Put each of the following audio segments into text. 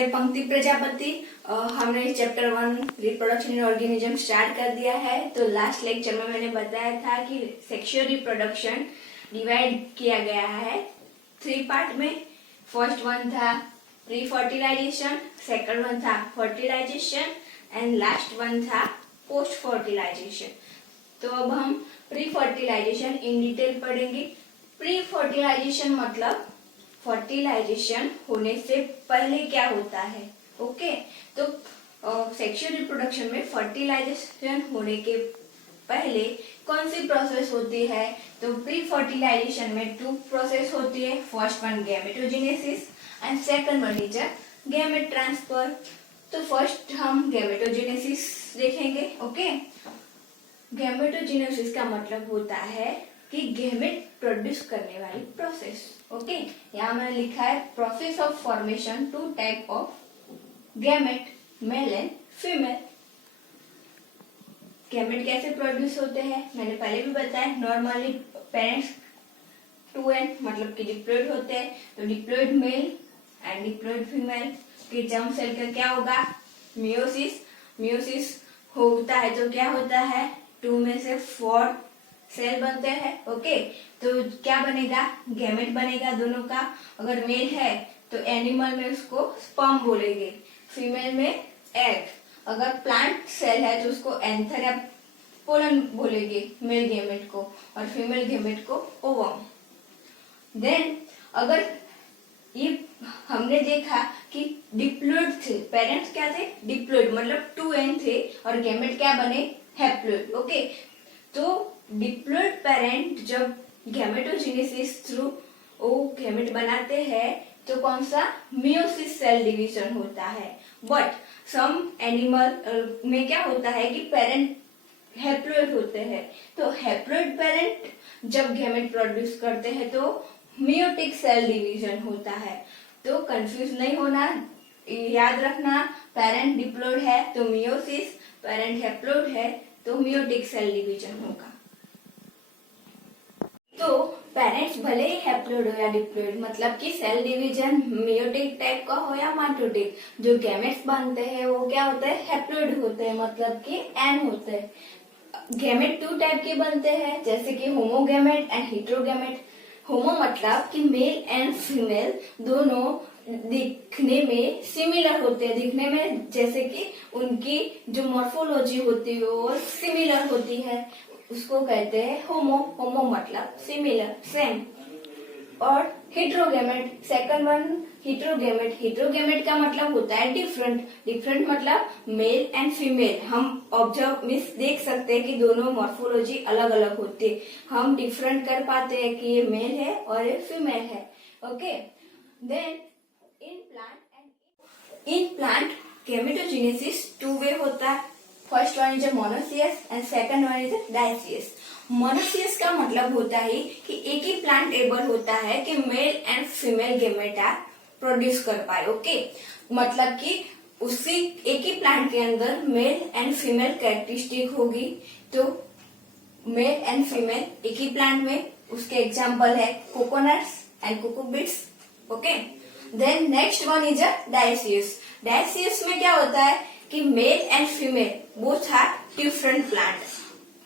नमस्ते। पंक्ति प्रजापति। हमने chapter 1 reproduction in organism start कर दिया है। तो लास्ट लेक्चर में मैंने बताया था कि सेक्सुअल रिप्रोडक्शन डिवाइड किया गया है 3 पार्ट में। फर्स्ट वन था प्री फर्टिलाइजेशन, सेकंड वन था फर्टिलाइजेशन एंड लास्ट वन था पोस्ट फर्टिलाइजेशन। तो अब हम प्री फर्टिलाइजेशन इन डिटेल पढ़ेंगे। प्री फर्टिलाइजेशन मतलब फर्टिलाइजेशन होने से पहले क्या होता है। ओके, तो सेक्सुअल रिप्रोडक्शन में फर्टिलाइजेशन होने के पहले कौन सी प्रोसेस होती है। तो प्री फर्टिलाइजेशन में 2 प्रोसेस होती है। First one gametogenesis and second one is gamete transfer. तो फर्स्ट हम गैमेटोजेनेसिस देखेंगे। ओके, गैमेटोजेनेसिस का मतलब होता है कि गैमेट प्रोड्यूस करने वाली प्रोसेस। ओके, यहाँ मैंने लिखा है process of formation 2 type of gamete, mail and female. Gamete कैसे प्रोड्यूस होते हैं मैंने पहले भी बताया। नॉर्मली पेरेंट्स 2n मतलब कि डिप्लॉयड होते हैं। तो diploid male and diploid female के जर्म सेल का क्या होगा, मियोसिस। मियोसिस होता है तो क्या होता है, 2 में से 4 सेल बनते हैं। ओके, तो क्या बनेगा, गैमेट बनेगा दोनों का। अगर मेल है तो एनिमल में उसको स्पर्म बोलेंगे, फीमेल में एग। अगर प्लांट सेल है तो उसको एंथर या पोलन बोलेंगे मेल गैमेट को, और फीमेल गैमेट को ओवम। देन अगर ये हमने देखा कि डिप्लॉयड थे, पेरेंट्स क्या थे, डिप्लॉयड मतलब 2n थे, और गैमेट क्या बने, हैप्लॉयड। ओके, तो डिप्लॉयड पेरेंट जब गैमेटोजेनेसिस थ्रू वो गैमेट बनाते हैं तो कौन सा, मियोसिस सेल डिवीजन होता है। बट सम एनिमल में क्या होता है कि पेरेंट हैप्लॉयड होते हैं। तो हैप्लॉयड पेरेंट जब गैमेट प्रोड्यूस करते हैं तो मियोटिक सेल डिवीजन होता है। तो कंफ्यूज नहीं होना, याद रखना, पेरेंट डिप्लॉयड है तो मियोसिस, पेरेंट हैप्लॉयड है तो मियोटिक सेल डिवीजन होगा। तो पेरेंट्स भले ही हैप्लॉयड हो या डिप्लॉयड, मतलब कि सेल डिवीजन मियोटिक टाइप का हो या माइटोटिक, जो गैमेट्स बनते हैं वो क्या होते हैं, हैप्लॉयड होते हैं, मतलब कि एन होते हैं। गैमेट 2 टाइप के बनते हैं, जैसे कि होमोगैमेट एंड हेटेरोगैमेट। होमो मतलब कि मेल एंड फीमेल दोनों दिखने में सिमिलर होते हैं, दिखने में जैसे कि उनकी जो मॉर्फोलॉजी होती है वो सिमिलर होती है, उसको कहते हैं होमो। होमो मतलब सिमिलर, सेम। और हेटेरोगैमेट, सेकंड वन हेटेरोगैमेट। हेटेरोगैमेट का मतलब होता है डिफरेंट। डिफरेंट मतलब मेल एंड फीमेल। हम ऑब्जर्व मीन्स देख सकते हैं कि दोनों मॉर्फोलॉजी अलग अलग होती है, हम डिफरेंट कर पाते हैं कि ये मेल है और ये फीमेल है। Okay, then in plant gametogenesis 2 way होता है। First one is monoecious and second one is dioecious. Monoecious का मतलब होता है कि एक ही प्लांट एबल होता है कि मेल एंड फीमेल गैमेटा प्रोड्यूस कर पाए। ओके, मतलब कि उसी एक ही प्लांट के अंदर मेल एंड फीमेल कैरेक्टरिस्टिक होगी। तो मेल एंड फीमेल एक ही प्लांट में, उसके एग्जाम्पल है कोकोनट्स एंड कोकोबीट्स। Okay, then next one is dioecious. Dioecious में क्या होता है कि male and female both are different plant.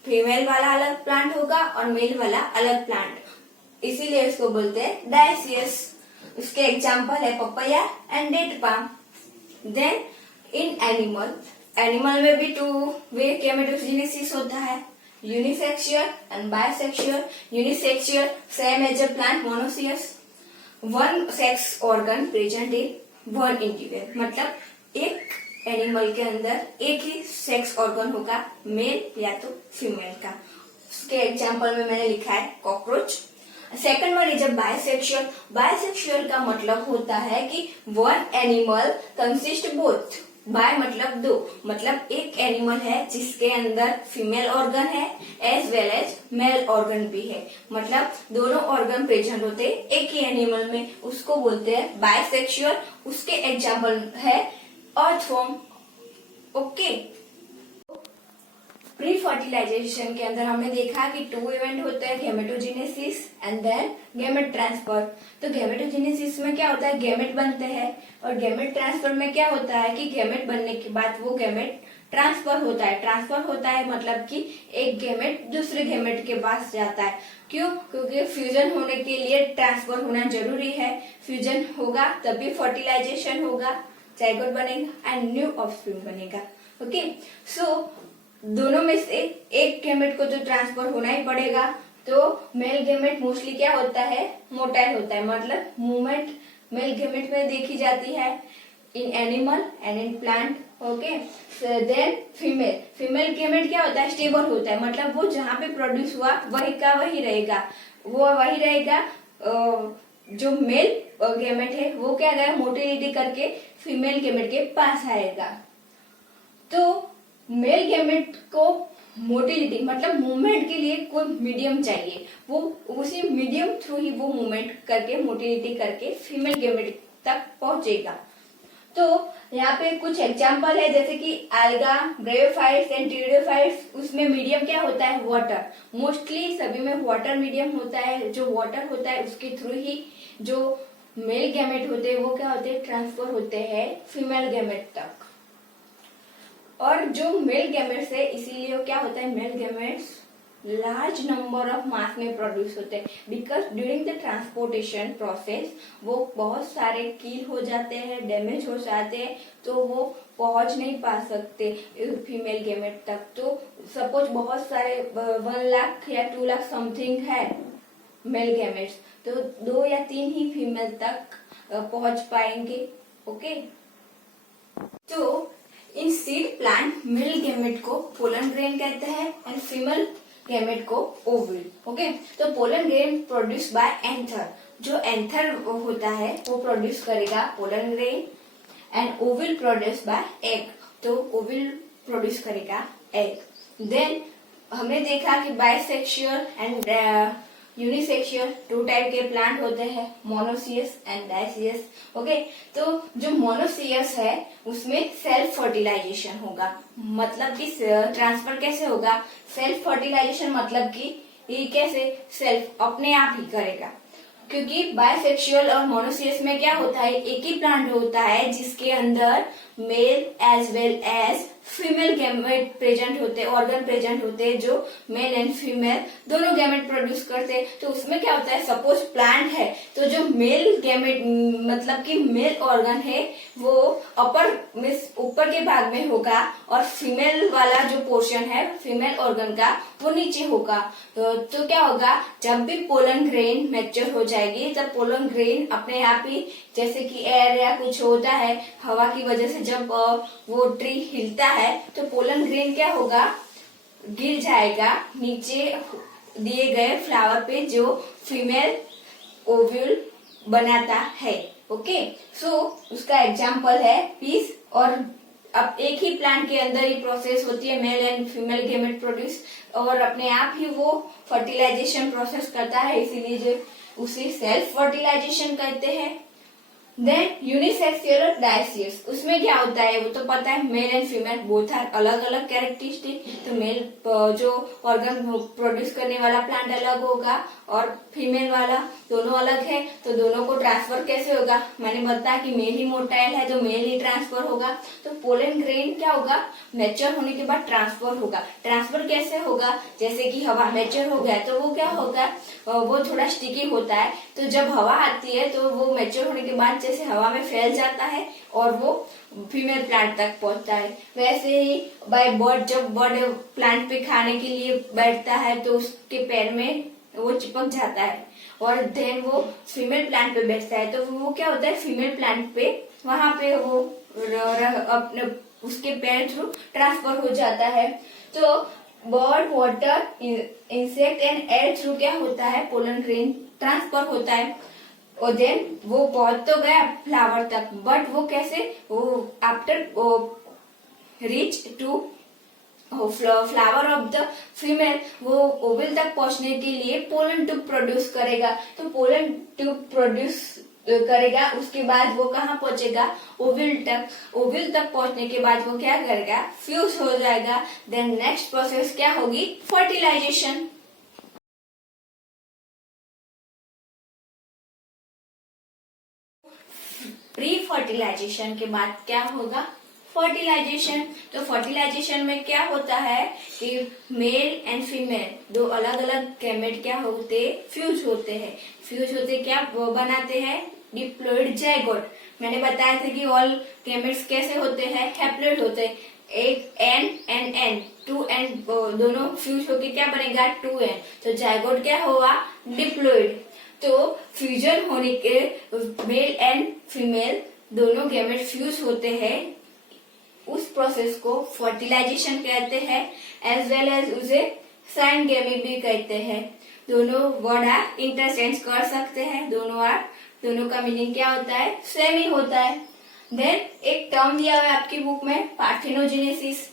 Female वाला अलग प्लांट होगा और मेल वाला अलग प्लांट, इसीलिए इसको बोलते हैं डायसियस। उसके एग्जाम्पल है papaya and date palm. Then in animal में भी 2 वे गैमेटोजेनेसिस होता है, unisexual and bisexual. Unisexual same as a plant monoecious, 1 sex organ present in 1 individual, मतलब एक एनिमल के अंदर एक ही सेक्स ऑर्गन होगा, मेल या तो फीमेल का। उसके एग्जाम्पल में मैंने लिखा है cockroach. Second one is a bisexual. Bisexual का मतलब होता है कि 1 एनिमल कंसिस्ट बोथ। बाय मतलब 2, मतलब एक एनिमल है जिसके अंदर फीमेल ऑर्गन है as well as male organ भी है, मतलब दोनों ऑर्गन प्रेजेंट होते हैं एक ही एनिमल में, उसको बोलते हैं बायसेक्सुअल। उसके एग्जाम्पल है अर्थवर्म। ओके, प्री फर्टिलाइजेशन के अंदर हमने देखा कि 2 इवेंट होते हैं, gametogenesis and then gamete transfer. तो गैमेटोजेनेसिस में क्या होता है, गैमेट बनते हैं, और गैमेट ट्रांसफर में क्या होता है कि गैमेट बनने के बाद वो गैमेट ट्रांसफर होता है। ट्रांसफर होता है मतलब कि एक गैमेट दूसरे गैमेट के पास जाता है। क्यों? क्योंकि फ्यूजन होने के लिए ट्रांसफर होना जरूरी है। फ्यूजन होगा तभी फर्टिलाइजेशन होगा, जाइगोट बनेगा एंड न्यू ऑफस्प्रिंग बनेगा। ओके, सो दोनों में से एक गैमेट को तो ट्रांसफर होना ही पड़ेगा। तो मेल गैमेट मोस्टली क्या होता है, मोटाइल होता है, मतलब मूवमेंट मेल गैमेट में देखी जाती है in animal and in plant. Okay, then female gamete क्या होता है, स्टेबल होता है, मतलब वो जहाँ पे प्रोड्यूस हुआ वही का वही रहेगा, वो वही रहेगा। जो मेल गैमेट है वो क्या रहेगा, मोटिलिटी करके फीमेल गैमेट के पास आएगा। तो मेल गैमेट को मोटिलिटी मतलब मूवमेंट के लिए कोई मीडियम चाहिए, वो उसी मीडियम थ्रू ही वो मूवमेंट करके मोटिलिटी करके फीमेल गैमेट तक पहुंचेगा। तो यहाँ पे कुछ एग्जांपल है, जैसे कि एल्गा, ब्रेयोफाइट्स एंड टीरियोफाइट्स। उसमें मीडियम क्या होता है, वाटर। मोस्टली सभी में वाटर मीडियम होता है। जो वाटर होता है उसके थ्रू ही जो मेल गैमेट होते हैं वो क्या होते हैं, ट्रांसफर होते हैं फीमेल गैमेट तक। और जो मेल गैमेट्स है, इसीलिए क्या होता है, male gametes large number of mass में प्रोड्यूस होते हैं, because during the transportation process वो बहुत सारे किल हो जाते हैं, डैमेज हो जाते हैं, तो वो पहुंच नहीं पा सकते फीमेल गैमेट तक। तो सपोज बहुत सारे 1 लाख या 2 लाख समथिंग है मेल गैमेट्स, तो 2 या 3 ही फीमेल तक पहुंच पाएंगे। ओके, तो इन सीड प्लांट मेल गैमेट को पोलन ग्रेन कहते हैं एंड फीमेल गैमेट को ओविल। ओके, तो pollen grain produce by anther. जो एंथर होता है वो प्रोड्यूस करेगा pollen grain and ओविल produce by egg. तो ओविल प्रोड्यूस करेगा एग। देन हमने देखा कि बाइसेक्सुअल एंड यूनिसेक्सुअल 2 टाइप के प्लांट होते हैं, मोनोसियस एंड डाइसियस। ओके, तो जो मोनोसियस है उसमें सेल्फ फर्टिलाइजेशन होगा, मतलब कि ट्रांसफर कैसे होगा, सेल्फ फर्टिलाइजेशन मतलब कि ये कैसे, सेल्फ अपने आप ही करेगा। क्योंकि बायसेक्सुअल और मोनोसियस में क्या होता है, एक ही प्लांट होता है जिसके अंदर male as well as female gamete present होते हैं, ऑर्गन प्रेजेंट होते हैं, जो मेल एंड फीमेल दोनों गैमेट प्रोड्यूस करते हैं। तो उसमें क्या होता है, सपोज प्लांट है तो जो मेल गैमेट मतलब कि मेल ऑर्गन है वो अपर मींस ऊपर के भाग में होगा, और फीमेल वाला जो पोर्शन है फीमेल ऑर्गन का वो नीचे होगा। तो क्या होगा, जब भी पोलन ग्रेन मैच्योर हो जाएगी तब पोलन ग्रेन अपने आप ही, जैसे कि एयर या कुछ होता है, हवा की वजह से जब वो ट्री हिलता है तो पोलन ग्रेन क्या होगा, गिर जाएगा नीचे दिए गए फ्लावर पे जो फीमेल ओव्यूल बनाता है। ओके, सो उसका एग्जाम्पल है पीस। और अब एक ही प्लांट के अंदर ही प्रोसेस होती है, male and female gamete produce, और अपने आप ही वो फर्टिलाइजेशन प्रोसेस करता है, इसीलिए जो उसे सेल्फ फर्टिलाइजेशन कहते हैं। देन यूनिसेक्सुअल और डायसियस, उसमें क्या होता है वो तो पता है, male and female both are अलग अलग कैरेक्टरिस्टिक। तो मेल जो ऑर्गन प्रोड्यूस करने वाला प्लांट अलग होगा और फीमेल वाला दोनों अलग है, तो दोनों को ट्रांसफर कैसे होगा, मैंने बताया कि मेल ही मोटाइल है तो मेल ही ट्रांसफर होगा। तो पोलन ग्रेन क्या होगा, मैच्योर होने के बाद ट्रांसफर होगा। ट्रांसफर कैसे होगा, जैसे कि हवा मैच्योर हो गया तो वो क्या होगा, वो थोड़ा स्टिकी होता है, तो जब हवा आती है तो वो मैच्योर होने के बाद जैसे हवा में फैल जाता है और वो फीमेल प्लांट तक पहुंचता है। वैसे ही बाय बर्ड, जब बर्ड प्लांट पे खाने के लिए बैठता है तो उसके पैर में वो चिपक जाता है, और देन वो फीमेल प्लांट पे बैठता है तो वो क्या होता है, फीमेल प्लांट पे वहां पे वो अपने उसके पैर थ्रू ट्रांसफर हो जाता है। तो bird, water, insect and air through क्या होता है, पोलन ग्रेन ट्रांसफर होता है, और देन वो पहुंच तो गया फ्लावर तक, बट वो कैसे, वो after reach to flower of the female, वो ओवल तक पहुंचने के लिए पोलन ट्यूब प्रोड्यूस करेगा। तो पोलन ट्यूब प्रोड्यूस करेगा, उसके बाद वो कहाँ पहुंचेगा, ओविल तक। ओविल तक पहुंचने के बाद वो क्या करेगा, फ्यूज हो जाएगा। देन नेक्स्ट प्रोसेस क्या होगी, फर्टिलाइजेशन। प्री फर्टिलाइजेशन के बाद क्या होगा, फर्टिलाइजेशन। तो फर्टिलाइजेशन में क्या होता है कि मेल एंड फीमेल दो अलग अलग गैमेट क्या होते, फ्यूज होते हैं। फ्यूज होते क्या वो बनाते हैं, डिप्लॉइड जाइगोट। मैंने बताया था कि ऑल गैमेट्स कैसे होते हैं, हैप्लॉइड होते हैं। एक n and n, two n दोनों फ्यूज होके क्या बनेगा, 2n। तो जाइगोट क्या होगा, डिप्लॉइड। तो फ्यूजन होने के मेल एंड फीमेल दोनों गैमेट फ्यूज होते हैं, उस प्रोसेस को फर्टिलाइजेशन कहते हैं। एज वेल एज उसे साइनगेमी भी कहते हैं। दोनों वर्ड आप इंटरचेंज कर सकते हैं, दोनों का मीनिंग क्या होता है, सेम ही होता है। देन एक टर्म दिया हुआ है आपकी बुक में, पार्थेनोजेनेसिस।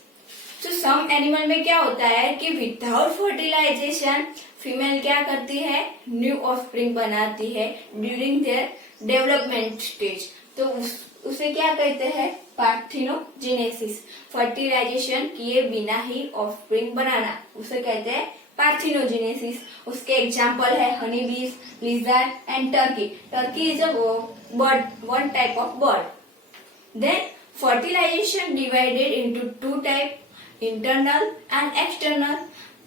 तो सम एनिमल में क्या होता है कि विदाउट फर्टिलाइजेशन फीमेल क्या करती है, न्यू ऑफस्प्रिंग बनाती है ड्यूरिंग देयर डेवलपमेंट स्टेज। तो उसे क्या कहते हैं, पार्थेनोजेनेसिस। फर्टिलाइजेशन किए बिना ही ऑफस्प्रिंग बनाना, उसे कहते हैं पार्थेनोजेनेसिस। उसके एग्जाम्पल है honey bees, lizard and turkey. Turkey is a bird, one type of bird. Then fertilization divided into two type, internal and external।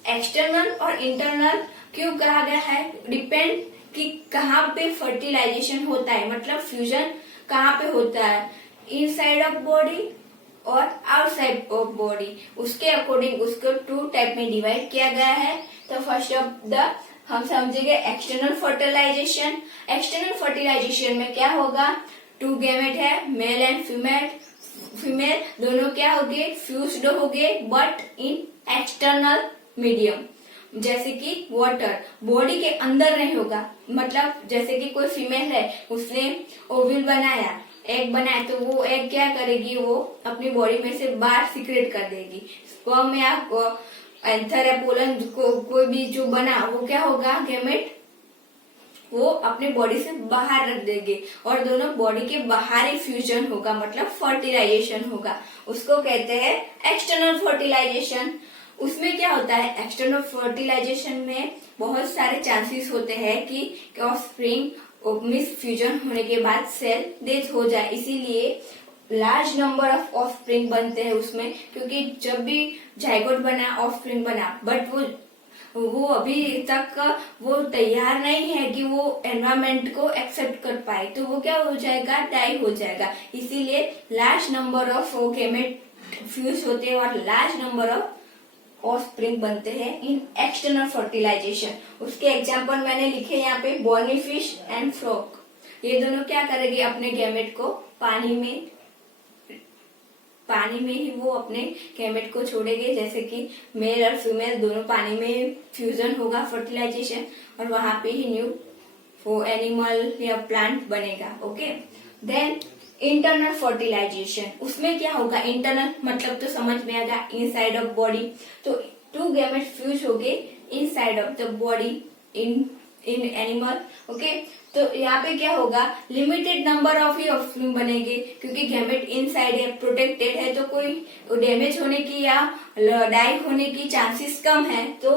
External और इंटरनल क्यों कहा गया है, डिपेंड कि कहाँ पे फर्टिलाइजेशन होता है, मतलब फ्यूजन कहाँ पे होता है, इनसाइड ऑफ बॉडी और आउटसाइड ऑफ बॉडी। उसके अकॉर्डिंग उसको 2 टाइप में डिवाइड किया गया है। तो फर्स्ट ऑफ द हम समझेंगे एक्सटर्नल फर्टिलाइजेशन। एक्सटर्नल फर्टिलाइजेशन में क्या होगा, 2 गैमेट है, मेल एंड फीमेल दोनों क्या होंगे, फ्यूज्ड होंगे बट इन एक्सटर्नल मीडियम। जैसे कि वाटर बॉडी के अंदर नहीं होगा, मतलब जैसे कि कोई फीमेल है, उसने ओव्यूल बनाया, एग बनाया, तो वो एग क्या करेगी, वो अपनी बॉडी में से बाहर सीक्रेट कर देगी। स्पर्म या एंथर या पोलन कोई भी जो बना वो क्या होगा, गैमेट वो अपने बॉडी से बाहर रख देंगे और दोनों बॉडी के बाहर ही फ्यूजन होगा, मतलब फर्टिलाइजेशन होगा। उसको कहते हैं एक्सटर्नल फर्टिलाइजेशन। उसमें क्या होता है, एक्सटर्नल फर्टिलाइजेशन में बहुत सारे चांसेस होते हैं कि ऑफस्प्रिंग मिस फ्यूजन होने के बाद सेल डेथ हो जाए, इसीलिए लार्ज नंबर ऑफ ऑफस्प्रिंग बनते हैं उसमें। क्योंकि जब भी जाइगोट बना, ऑफस्प्रिंग बना, बट वो अभी तक वो तैयार नहीं है कि वो एनवायरमेंट को एक्सेप्ट कर पाए, तो वो क्या हो जाएगा, डाई हो जाएगा। इसीलिए large number of gamete fuse होते हैं और लार्ज नंबर ऑफ ऑफस्प्रिंग बनते हैं इन एक्सटर्नल फर्टिलाइजेशन। उसके एग्जांपल मैंने लिखे यहाँ पे, बॉनी फिश एंड फ्रॉग। ये दोनों क्या करेंगे, अपने गैमेट को पानी में ही वो अपने गैमेट को छोड़ेंगे। जैसे कि मेल और फीमेल दोनों पानी में फ्यूजन होगा, फर्टिलाइजेशन, और वहां पे ही न्यू वो एनिमल या प्लांट बनेगा। ओके। देन इंटरनल फर्टिलाइजेशन, उसमें क्या होगा, इंटरनल मतलब तो समझ में आएगा, इनसाइड ऑफ बॉडी। तो 2 गैमेट फ्यूज हो गए inside of the body in animal. Okay. तो यहाँ पे क्या होगा, limited number of he offspring बनेंगे, क्योंकि गैमेट इनसाइड है, प्रोटेक्टेड है, तो कोई डैमेज होने की या डाई होने की चांसेस कम है। तो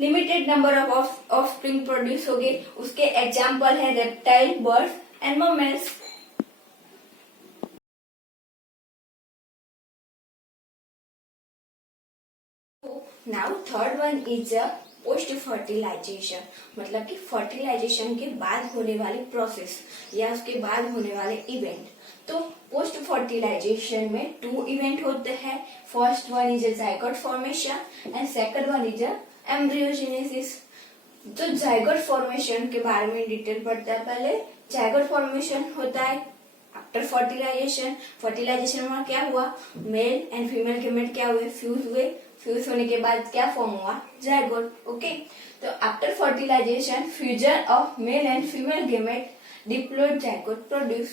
limited number of offspring produce हो गए। उसके एग्जाम्पल है reptile, birds and mammals. Now third one is post fertilisation, मतलब कि फर्टिलाइजेशन के बाद होने वाली प्रोसेस या उसके बाद होने वाले इवेंट। तो पोस्ट फर्टिलाइजेशन में 2 इवेंट होते हैं। First one is zygote formation and second one is embryogenesis. तो जाइगोट फॉर्मेशन के बारे में डिटेल पढ़ते हैं। पहले जाइगोट फॉर्मेशन होता है आफ्टर फर्टिलाइजेशन। फर्टिलाइजेशन में क्या हुआ, मेल एंड फीमेल गैमेट क्या हुए, फ्यूज हुए। फ्यूज होने के बाद क्या फॉर्म हुआ, जाइगोट। ओके। तो after fertilization fusion of male and female gamete diploid zygote produce,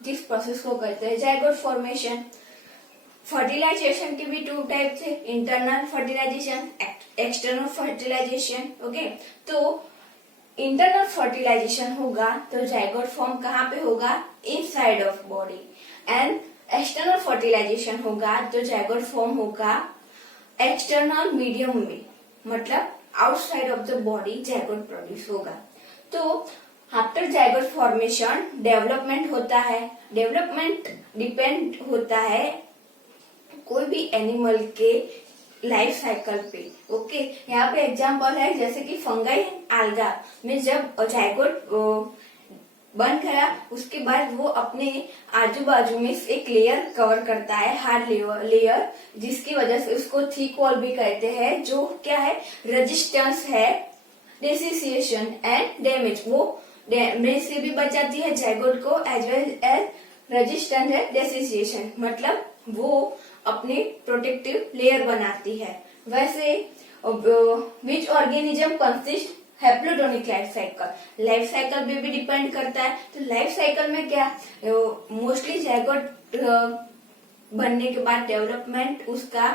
जिस प्रोसेस को कहते हैं जाइगोट फॉर्मेशन। फर्टिलाइजेशन के भी 2 टाइप थे, internal fertilization, external fertilization. Okay. तो इंटरनल फर्टिलाइजेशन होगा तो जाइगोट फॉर्म कहाँ पे होगा, inside of body. And external fertilization होगा तो जाइगोट फॉर्म होगा एक्सटर्नल मीडियम में, मतलब outside of the body zygote produce होगा। तो आफ्टर जाइगोट फॉर्मेशन डेवलपमेंट होता है। डेवलपमेंट डिपेंड होता है कोई भी एनिमल के लाइफ साइकिल पे। ओके, यहाँ पे एग्जांपल है जैसे कि फंगाई आल्गा में जब जाइगोट बन गया उसके बाद वो अपने आजू बाजू में एक लेयर कवर करता है, हार्ड लेयर, जिसकी वजह से उसको थिक वॉल भी कहते हैं, जो क्या है, रेजिस्टेंस है डिसोसिएशन एंड डैमेज। वो डैमेज से भी बचाती है जाइगोट को, एज वेल एज रेजिस्टेंट है डिसोसिएशन, मतलब वो अपनी प्रोटेक्टिव लेयर बनाती है। वैसे which organism consist haplontic life cycle पे भी डिपेंड करता है। तो लाइफ साइकिल में क्या, मोस्टली जाइगोट बनने के बाद डेवलपमेंट उसका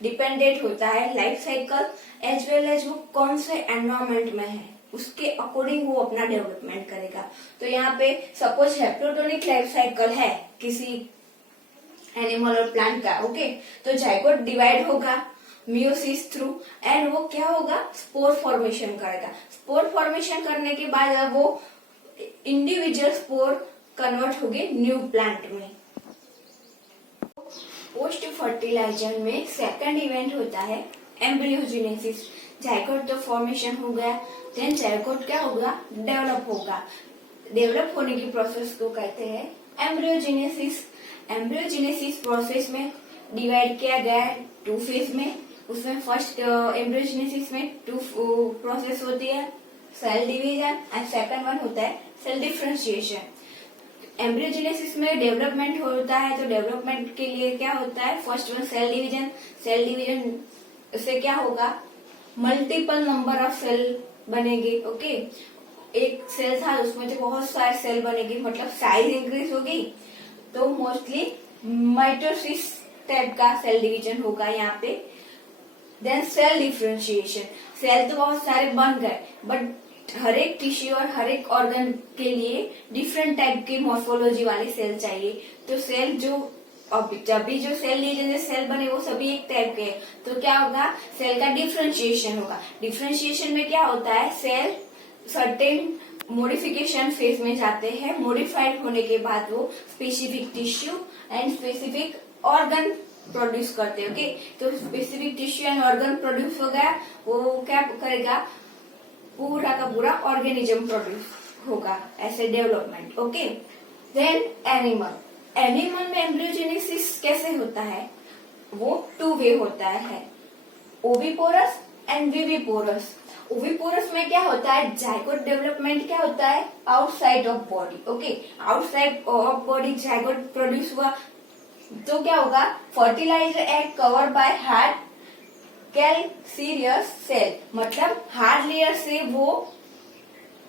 डिपेंडेंट होता है life cycle, as well as वो कौन से एनवायरमेंट में है उसके अकॉर्डिंग वो अपना डेवलपमेंट करेगा। तो यहाँ पे सपोज हैप्लोटोनिक लाइफ साइकिल है किसी एनिमल और प्लांट का, ओके, तो जाइगोट डिवाइड होगा मियोसिस थ्रू एंड वो क्या होगा, स्पोर फॉर्मेशन करेगा। स्पोर फॉर्मेशन करने के बाद वो इंडिविजुअल स्पोर कन्वर्ट होगी न्यू प्लांट में। पोस्ट फर्टिलाइजर में सेकंड इवेंट होता है एम्ब्रियोजेनेसिस। जाइगोट तो फॉर्मेशन हो गया, देन जाइगोट क्या होगा, डेवलप होगा। डेवलप होने की प्रोसेस को कहते हैं एम्ब्रियोजेनेसिस। एम्ब्रियोजेनेसिस प्रोसेस में डिवाइड किया गया है 2 फेज में। उसमें फर्स्ट एम्ब्रियोजेनेसिस में 2 प्रोसेस होती है, cell division and second one होता है सेल डिफरेंशिएशन। एम्ब्रियोजेनेसिस में डेवलपमेंट होता है, तो डेवलपमेंट के लिए क्या होता है, first one cell division. Cell division से क्या होगा, मल्टीपल नंबर ऑफ सेल बनेंगे। ओके, एक सेल था उसमें तो बहुत सारे सेल बनेंगे, मतलब साइज इंक्रीज होगी। तो मोस्टली माइटोसिस टाइप का सेल डिवीजन होगा यहाँ पे। देन सेल डिफरेंशिएशन, सेल तो बहुत सारे बन गए बट हर एक टिश्यू और हर एक ऑर्गन के लिए डिफरेंट टाइप की मॉर्फोलॉजी वाले सेल चाहिए। तो सेल जो जब भी जो सेल डिवीजन सेल बने वो सभी एक टाइप के हैं, तो क्या होगा, सेल का डिफरेंशिएशन होगा। डिफरेंशिएशन में क्या होता है, सेल सर्टेन मॉडिफिकेशन फेज में जाते हैं। मॉडिफाइड होने के बाद वो specific tissue and specific organ produce करते हैं। ओके, तो specific tissue and organ produce हो गया, वो क्या करेगा, पूरा का पूरा ऑर्गेनिज्म प्रोड्यूस होगा, ऐसे डेवलपमेंट। ओके, देन एनिमल में एम्ब्रियोजेनेसिस कैसे होता है, वो 2 वे होता है, ओविपोरस एंड विविपोरस। ओविपोरस में क्या होता है, जाइगोट डेवलपमेंट क्या होता है, outside of body. Okay, outside of body zygote produce हुआ तो क्या होगा, fertiliser egg cover by hard calcareous shell, मतलब हार्ड लेयर से वो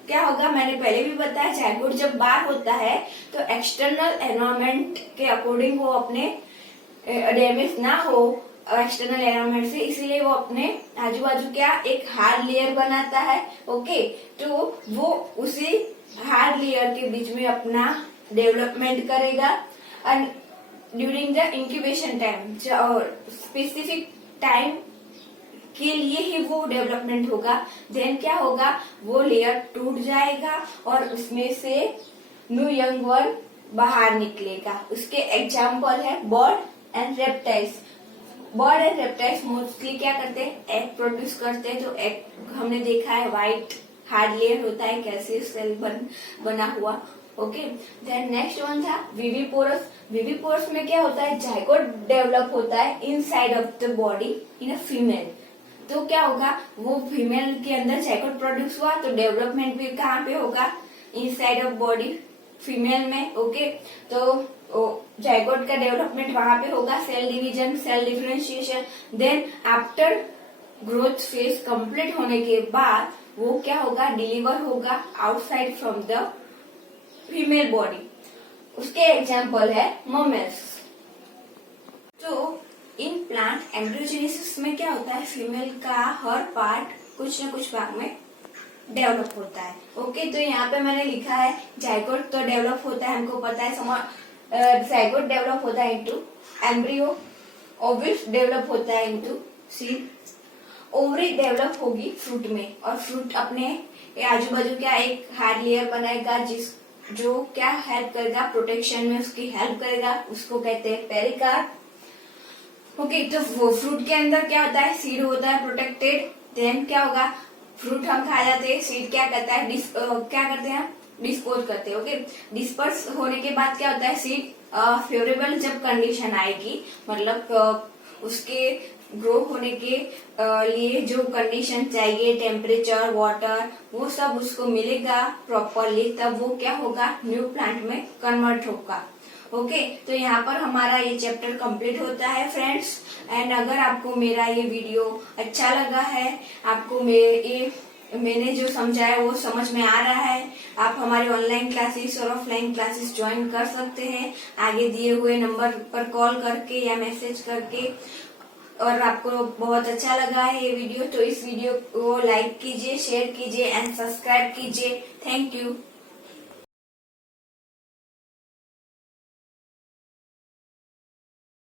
क्या होगा, मैंने पहले भी बताया, जाइगोट जब बाहर होता है तो एक्सटर्नल एनवायरमेंट के अकॉर्डिंग वो अपने डैमेज ना हो एक्सटर्नल एनवायरमेंट से, इसीलिए वो अपने आजू बाजू क्या एक हार्ड लेयर बनाता है। ओके, तो वो उसी हार्ड लेयर के बीच में अपना डेवलपमेंट करेगा and during the incubation time, specific time के लिए ही वो डेवलपमेंट होगा। देन क्या होगा, वो लेयर टूट जाएगा और उसमें से न्यू यंग वन बाहर निकलेगा। उसके एग्जाम्पल है bird and reptiles. Bird and reptiles mostly क्या करते हैं, एग प्रोड्यूस करते हैं। तो एग हमने देखा है व्हाइट हार्ड लेयर होता है, कैल्शियम सेल बना हुआ। ओके, देन नेक्स्ट वन था विविपोरस। विविपोरस में क्या होता है, जाइगोट डेवलप होता है inside of the body in a female. तो क्या होगा, वो फीमेल के अंदर जाइगोट प्रोड्यूस हुआ तो डेवलपमेंट भी कहाँ पे होगा, इनसाइड ऑफ बॉडी फीमेल में। ओके, तो जाइगोट का डेवलपमेंट वहां पे होगा, cell division, cell differentiation. Then after growth phase complete होने के बाद वो क्या होगा, डिलीवर होगा outside from the female body. उसके एग्जाम्पल है ममेल्स। तो इन प्लांट एम्ब्रियोजेनेसिस में क्या होता है, फीमेल का हर पार्ट कुछ न कुछ भाग में डेवलप होता है। ओके, तो यहाँ पे मैंने लिखा है जाइगोट तो डेवलप होता है, हमको पता है। जाइगोट डेवलप होता है इनटू एम्ब्रियो, ओवल्स डेवलप होता है इनटू सीड, ओवरी डेवलप होगी फ्रूट में, और फ्रूट अपने आजू बाजू क्या एक हार्ड लेयर बनाएगा जो क्या हेल्प करेगा, प्रोटेक्शन में उसकी हेल्प करेगा, उसको कहते हैं पेरिकार्ड। ओके, तो वो फ्रूट के अंदर क्या होता है, सीड होता है प्रोटेक्टेड, देन क्या होगा, फ्रूट हम खा जाते हैं, सीड क्या करता है, क्या करते हैं, डिस्पोज करते हैं। ओके, डिस्पर्स होने के बाद क्या होता है, सीड फेवरेबल जब कंडीशन आएगी, मतलब उसके ग्रो होने के लिए जो कंडीशन चाहिए, टेम्परेचर, वाटर, वो सब उसको मिलेगा प्रॉपरली, तब वो क्या होगा, न्यू प्लांट में कन्वर्ट होगा। ओके, तो यहाँ पर हमारा ये चैप्टर कंप्लीट होता है फ्रेंड्स। एंड अगर आपको मेरा ये वीडियो अच्छा लगा है, आपको मैंने जो समझाया वो समझ में आ रहा है, आप हमारे ऑनलाइन क्लासेस और ऑफलाइन क्लासेस ज्वाइन कर सकते हैं आगे दिए हुए नंबर पर कॉल करके या मैसेज करके। और आपको बहुत अच्छा लगा है ये वीडियो, तो इस वीडियो को लाइक कीजिए, शेयर कीजिए एंड सब्सक्राइब कीजिए। Thank you.